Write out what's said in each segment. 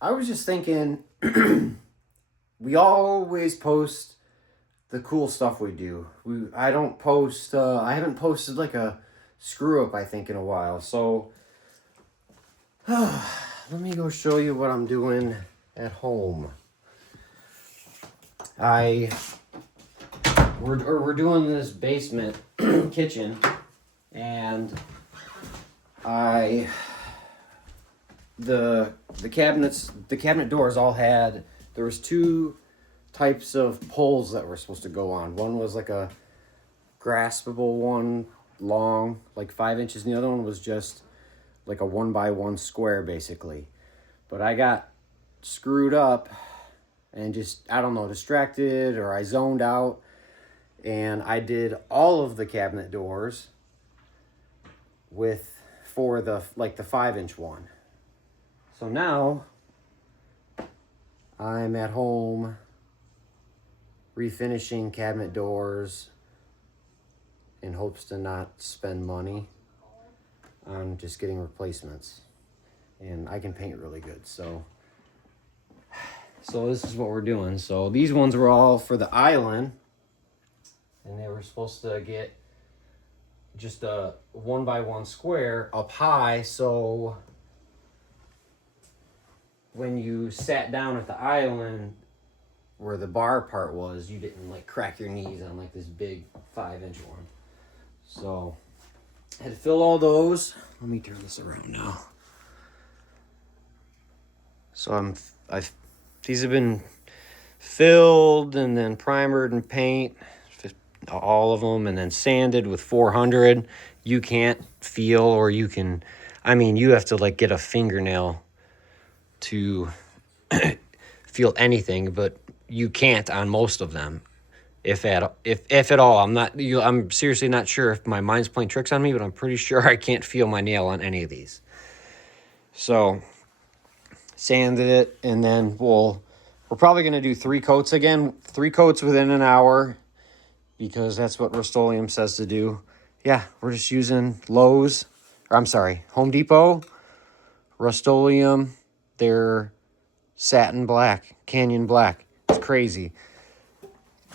I was just thinking, we always post the cool stuff we do. I don't post. I haven't posted like a screw up, I think, in a while. So let me go show you what I'm doing at home. We're doing this basement kitchen, and the cabinet doors all had, there was two types of poles that were supposed to go on. One was like a graspable one, long, like 5 inches, and the other one was just like a 1x1 square, basically. But I got screwed up and just, I don't know, distracted, or I zoned out, and I did all of the cabinet doors for the 5-inch one. So now I'm at home refinishing cabinet doors in hopes to not spend money on just getting replacements. And I can paint really good, so this is what we're doing. So these ones were all for the island, and they were supposed to get just a 1x1 square up high, so when you sat down at the island where the bar part was, you didn't like crack your knees on like this big 5-inch one. So I had to fill all those. Let me turn this around now. So these have been filled and then primered and paint, all of them, and then sanded with 400. You can't feel, or you can, you have to like get a fingernail to feel anything, but you can't on most of them, if at all. I'm seriously not sure if my mind's playing tricks on me, but I'm pretty sure I can't feel my nail on any of these. So sanded it, and then we're probably going to do 3 coats again, 3 coats within an hour, because that's what Rust-Oleum says to do. Yeah, we're just using Home Depot Rust-Oleum. They're satin black, canyon black. It's crazy.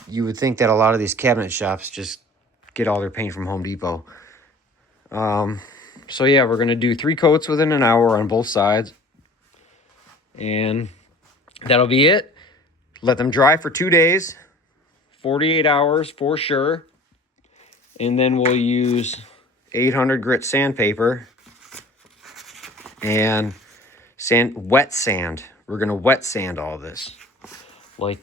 You would think that a lot of these cabinet shops just get all their paint from Home Depot. So yeah, we're going to do 3 coats within an hour on both sides. And that'll be it. Let them dry for 2 days, 48 hours for sure. And then we'll use 800 grit sandpaper and wet sand. We're going to wet sand all this, like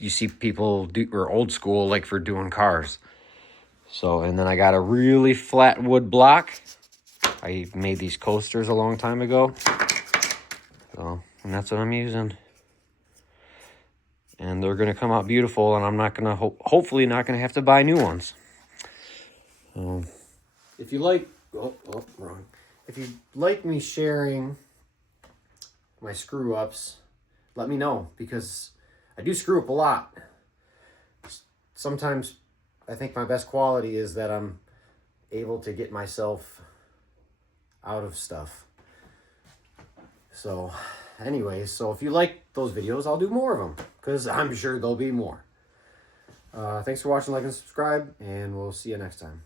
you see people do, or old school, like for doing cars. So, and then I got a really flat wood block. I made these coasters a long time ago. So, and that's what I'm using. And they're going to come out beautiful, and I'm not going to, hopefully not going to have to buy new ones. If you like, wrong. If you like me sharing my screw ups, let me know, because I do screw up a lot. Sometimes I think my best quality is that I'm able to get myself out of stuff. So anyways, so if you like those videos, I'll do more of them, because I'm sure there'll be more. Thanks for watching, like, and subscribe, and we'll see you next time.